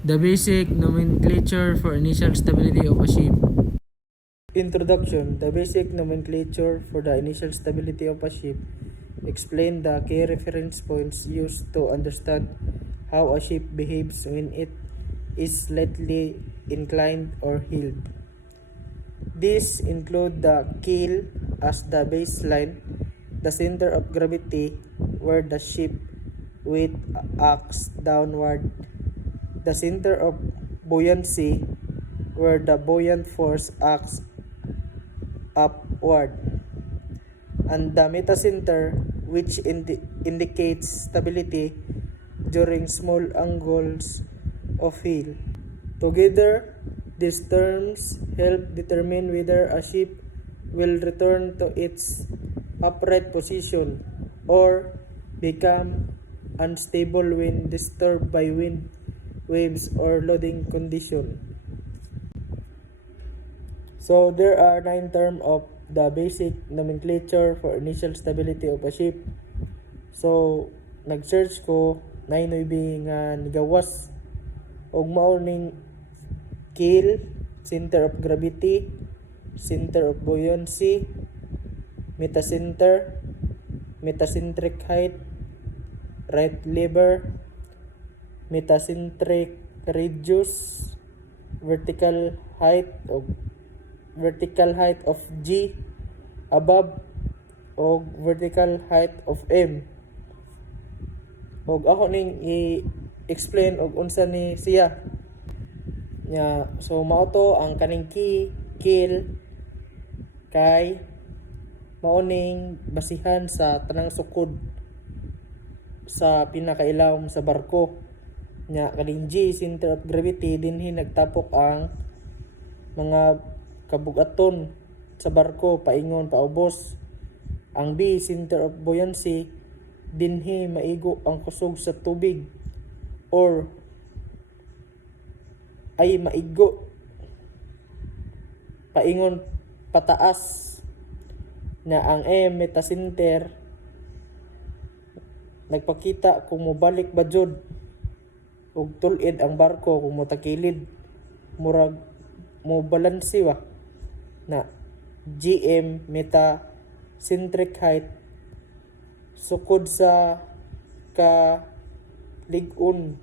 The basic nomenclature for initial stability of a ship. Introduction. The basic nomenclature for the initial stability of a ship explain the key reference points used to understand how a ship behaves when it is slightly inclined or heeled. These include the keel as the baseline, the center of gravity where the ship weight acts downward, the center of buoyancy where the buoyant force acts upward, and the metacenter which indicates stability during small angles of heel. Together, these terms help determine whether a ship will return to its upright position or become unstable when disturbed by wind, waves, or loading condition. So there are 9 terms of the basic nomenclature for initial stability of a ship. So nag-search ko 9 nga nigawas og mao ning keel, center of gravity, center of buoyancy, metacenter, metacentric height, right lever, metacentric radius, vertical height of G above o vertical height of M. Og ako ning i-explain og unsa ni siya. So mao to ang kaning keel kay mao ning basihan sa tanang sukod sa pinakailawom sa barko. Kaning G, center of gravity, dinhi nagtapok ang mga kabugaton sa barko paingon paubos. Ang B, center of buoyancy, dinhi maigo ang kusog sa tubig or ay maigo paingon pataas. Ang M, metacenter, nagpakita kung mobalik ba jud ug tulid ang barko kung motakilid murag mo balanse ba na. GM, metacentric height, sukod sa lig-on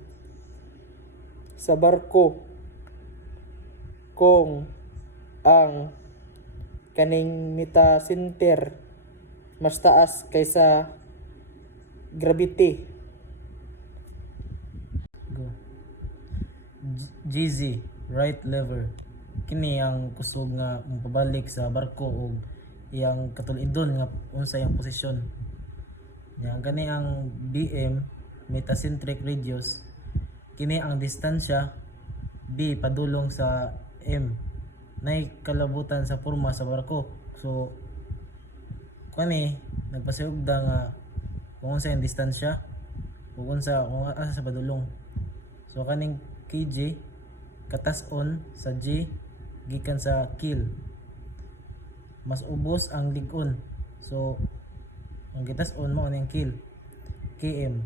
sa barko kung ang kaning metacenter mas taas kaysa gravity. GZ, right lever, kini ang kusog nga mapabalik sa barko ug iyang katulidon nga unsa iyang posisyon. Kani ang BM, metacentric radius, kini ang distansya B padulong sa M nay kalabutan sa porma sa barko. So kani nagpasayugda nga kung unsa yung distansya kung asa sa padulong. So kaning KJ katas-on sa G gikan sa keel, mas ubos ang lig-on. So ang gitas-on mo ang keel. KM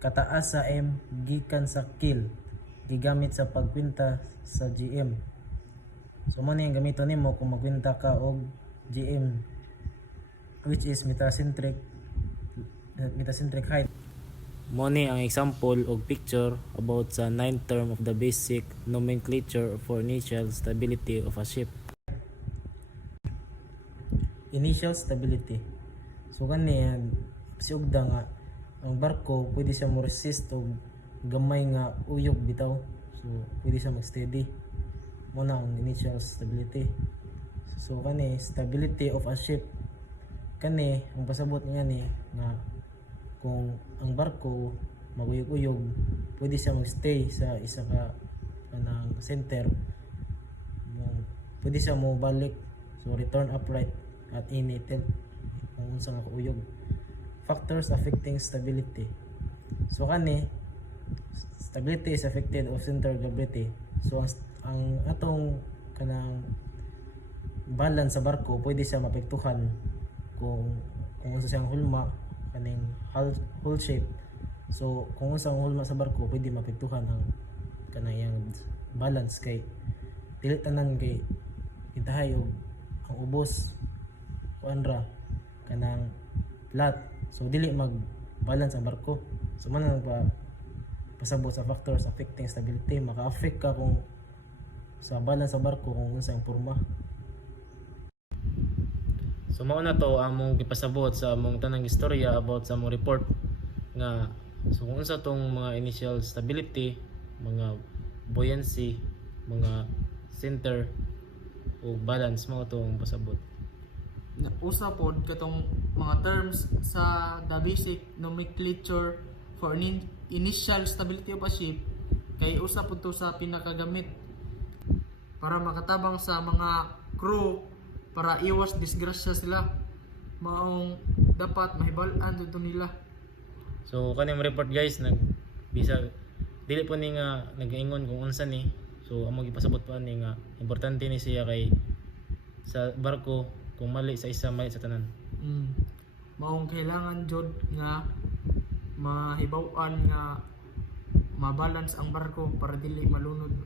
kataas sa M gikan sa keel, gigamit sa pagkwinta sa GM. So mo ni gamiton nimo kung magkwinta ka og GM, which is metacentric height. Mo ni ang example og picture about sa 9th term of the basic nomenclature for initial stability of a ship. Initial stability. So kani siugda nga ang barko pwede siya mo resist og gamay nga uyog bitaw. So pwede siya mag-steady. Mo na ang initial stability. So kani stability of a ship, kani ang pasabot niya ni nga kung ang barko maguyog-uyog pwede siya magstay sa isa ka kanang center, pwede siya mo balik, so return upright at any tilt kung unsa nga kauyog. Factors affecting stability. So kani stability is affected of center of gravity. So ang atong kanang balance sa barko pwede siya mapektuhan kung unsa siyang hulma kaning hull shape. So kung unsa ang hulma sa barko pwede mapektuhan ang kanang iyang balance kay dili tanan kay kintahay og ang ubos kuan ra kanang flat, so dili mag balance ang barko. So man ang pasabot sa factors affecting stability, maka-affect ka kung sa balance sa barko kung unsa ang porma. So mao na to among gipasabot sa among tanang istorya about sa among report nga so kung unsa tong mga initial stability, mga buoyancy, mga center o balance, mao to ang pasabot. Usa pod katong mga terms sa the basic nomenclature for initial stability of a ship, kay usa pod to sa pinakagamit para makatabang sa mga crew para iwas disgrasya sila, maong dapat mahibal-an dito nila. So kaning report guys, bisa dili po ni nga nag-ingon kung unsa ni. So among gipasabot pa ni nga importante ni siya kay sa barko, kung mali sa isa mali sa tanan. Maong kailangan jud nga mahibaw-an nga mabalance ang barko para dili malunod.